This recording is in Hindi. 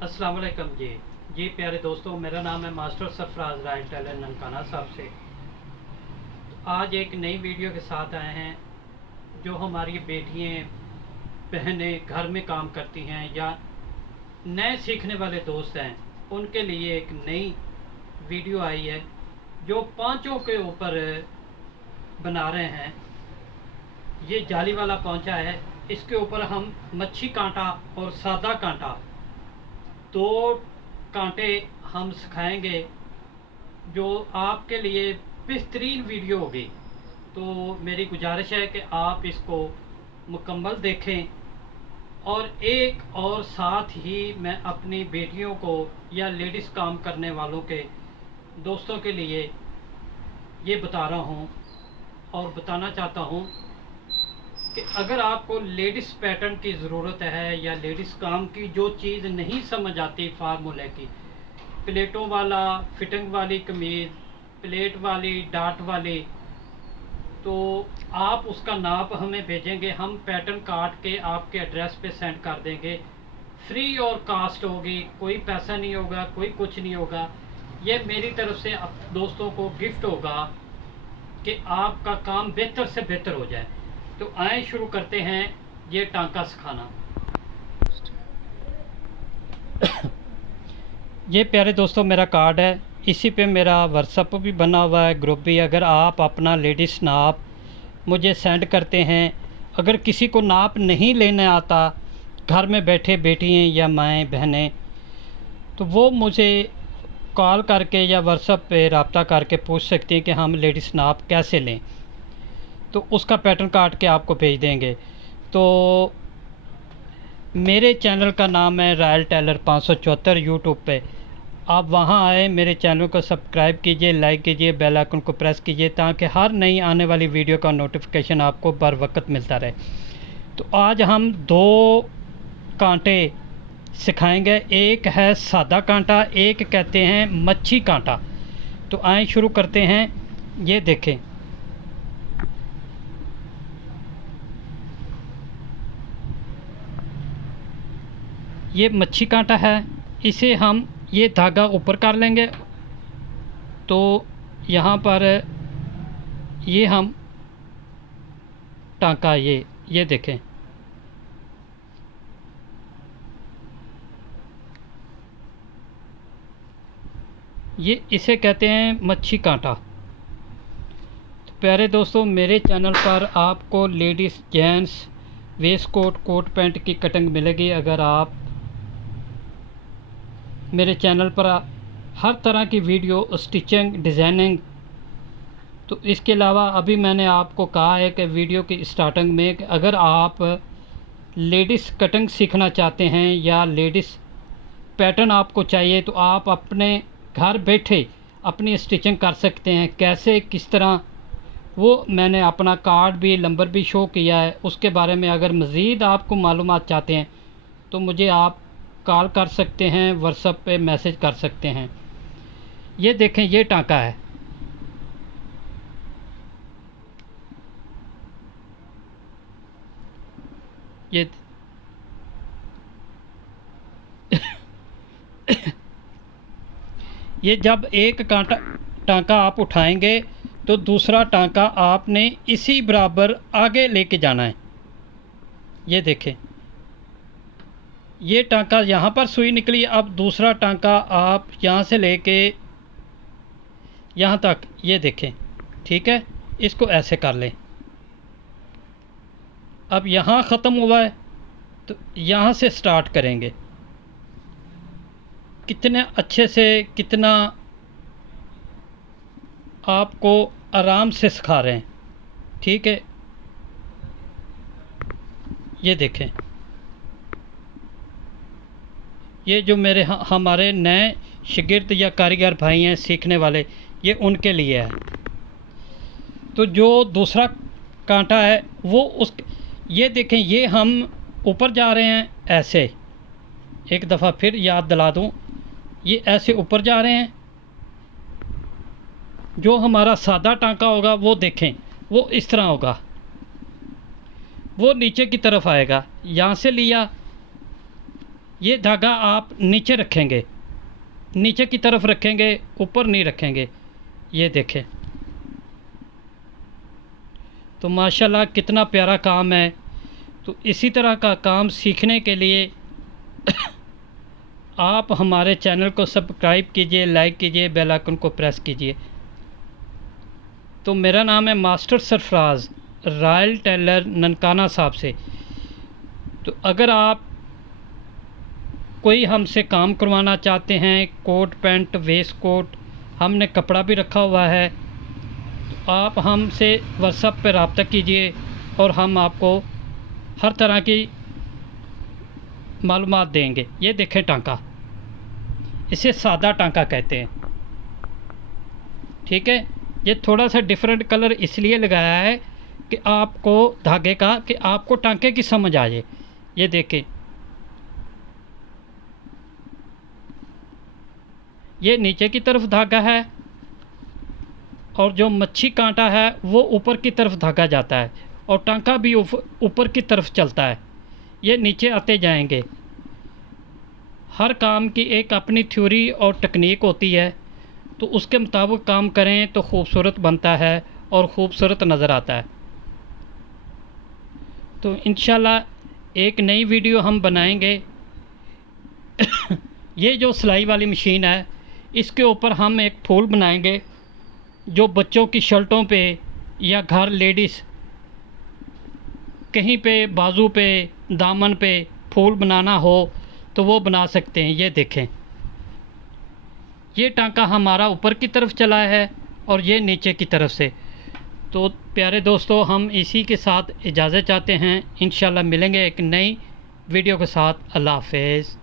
अस्सलाम वालेकुम जी प्यारे दोस्तों, मेरा नाम है master Sarfaraz royal tailor Nankana Sahib से। आज एक नई वीडियो के साथ आए हैं। जो हमारी बेटियां बहनें घर में काम करती हैं या नए सीखने वाले दोस्त हैं, उनके लिए एक नई वीडियो आई है जो पांचों के ऊपर बना रहे हैं। ये जाली वाला पौंचा है, इसके ऊपर हम मच्छी कांटा और सादा कांटा दो कांटे हम सिखाएंगे, जो आपके लिए बेहतरीन वीडियो होगी। तो मेरी गुजारिश है कि आप इसको मुकम्मल देखें। और एक और साथ ही मैं अपनी बेटियों को या लेडीज़ काम करने वालों के दोस्तों के लिए ये बता रहा हूँ और बताना चाहता हूँ कि अगर आपको लेडीज़ पैटर्न की ज़रूरत है या लेडीज़ काम की जो चीज़ नहीं समझ आती, फार्मूले की, प्लेटों वाला, फिटिंग वाली कमीज़, प्लेट वाली, डाट वाली, तो आप उसका नाप हमें भेजेंगे, हम पैटर्न काट के आपके एड्रेस पे सेंड कर देंगे। फ्री और कास्ट होगी, कोई पैसा नहीं होगा, कोई कुछ नहीं होगा। ये मेरी तरफ से दोस्तों को गिफ्ट होगा कि आपका काम बेहतर से बेहतर हो जाए। तो आए शुरू करते हैं ये टांका सिखाना। ये प्यारे दोस्तों मेरा कार्ड है, इसी पे मेरा व्हाट्सएप भी बना हुआ है, ग्रुप भी। अगर आप अपना लेडीज़ नाप मुझे सेंड करते हैं, अगर किसी को नाप नहीं लेने आता, घर में बैठे बेटियां या माएँ बहनें, तो वो मुझे कॉल करके या व्हाट्सएप पे रब्ता करके पूछ सकती हैं कि हम लेडीज़ नाप कैसे लें, तो उसका पैटर्न काट के आपको भेज देंगे। तो मेरे चैनल का नाम है रायल टेलर 574 यूट्यूब पे। आप वहां आए, मेरे चैनल को सब्सक्राइब कीजिए, लाइक कीजिए, बेल आइकन को प्रेस कीजिए, ताकि हर नई आने वाली वीडियो का नोटिफिकेशन आपको बर वक्त मिलता रहे। तो आज हम दो कांटे सिखाएंगे, एक है सादा कांटा, एक कहते हैं मच्छी कांटा। तो आए शुरू करते हैं। ये देखें, ये मच्छी कांटा है। इसे हम ये धागा ऊपर कर लेंगे, तो यहाँ पर ये हम टांका ये देखें, ये इसे कहते हैं मच्छी कांटा। तो प्यारे दोस्तों, मेरे चैनल पर आपको ladies gents waistcoat, coat pant की कटिंग मिलेगी। अगर आप मेरे चैनल पर हर तरह की वीडियो, स्टिचिंग, डिज़ाइनिंग, तो इसके अलावा अभी मैंने आपको कहा है कि वीडियो की स्टार्टिंग में कि अगर आप लेडीज़ कटिंग सीखना चाहते हैं या लेडीज़ पैटर्न आपको चाहिए, तो आप अपने घर बैठे अपनी स्टिचिंग कर सकते हैं। कैसे, किस तरह, वो मैंने अपना कार्ड भी, नंबर भी शो किया है। उसके बारे में अगर मज़ीद आपको मालूमात चाहते हैं तो मुझे आप कॉल कर सकते हैं, व्हाट्सएप पे मैसेज कर सकते हैं। ये देखें, ये टांका है। ये ये जब एक टांका आप उठाएंगे तो दूसरा टांका आपने इसी बराबर आगे लेके जाना है। ये देखें, ये टांका यहाँ पर सुई निकली, अब दूसरा टांका आप यहाँ से लेके यहाँ तक, ये देखें, ठीक है। इसको ऐसे कर लें। अब यहाँ ख़त्म हुआ है तो यहाँ से स्टार्ट करेंगे। कितने अच्छे से, कितना आपको आराम से सिखा रहे हैं, ठीक है। ये देखें, ये जो मेरे हमारे नए शागिर्द या कारीगर भाई हैं सीखने वाले, ये उनके लिए है। तो जो दूसरा कांटा है वो ये देखें, ये हम ऊपर जा रहे हैं ऐसे। एक दफ़ा फिर याद दिला दूं, ये ऐसे ऊपर जा रहे हैं। जो हमारा सादा टांका होगा वो देखें, वो इस तरह होगा, वो नीचे की तरफ आएगा। यहाँ से लिया, ये धागा आप नीचे रखेंगे, नीचे की तरफ रखेंगे, ऊपर नहीं रखेंगे। ये देखें, तो माशाल्लाह कितना प्यारा काम है। तो इसी तरह का काम सीखने के लिए आप हमारे चैनल को सब्सक्राइब कीजिए, लाइक कीजिए, बेल आइकन को प्रेस कीजिए। तो मेरा नाम है master Sarfaraz, royal tailor Nankana Sahib से। तो अगर आप कोई हमसे काम करवाना चाहते हैं, कोट पैंट वेस्ट कोट, हमने कपड़ा भी रखा हुआ है, तो आप हमसे व्हाट्सएप पर रब्ता कीजिए और हम आपको हर तरह की मालूमात देंगे। ये देखें टांका, इसे सादा टांका कहते हैं, ठीक है। ये थोड़ा सा डिफरेंट कलर इसलिए लगाया है कि आपको धागे का, कि आपको टांके की समझ आ जाए। ये देखें, ये नीचे की तरफ धागा है और जो मच्छी कांटा है वो ऊपर की तरफ धागा जाता है और टांका भी ऊपर की तरफ चलता है। ये नीचे आते जाएंगे। हर काम की एक अपनी थ्योरी और टेक्निक होती है, तो उसके मुताबिक काम करें तो खूबसूरत बनता है और ख़ूबसूरत नज़र आता है। तो इंशाल्लाह एक नई वीडियो हम बनाएंगे। ये जो सिलाई वाली मशीन है, इसके ऊपर हम एक फूल बनाएंगे जो बच्चों की शर्टों पे या घर लेडीज़ कहीं पे बाजू पे दामन पे फूल बनाना हो तो वो बना सकते हैं। ये देखें, ये टांका हमारा ऊपर की तरफ चला है और ये नीचे की तरफ से। तो प्यारे दोस्तों, हम इसी के साथ इजाज़त चाहते हैं। इंशाल्लाह मिलेंगे एक नई वीडियो के साथ। अल्लाह हाफ़िज़।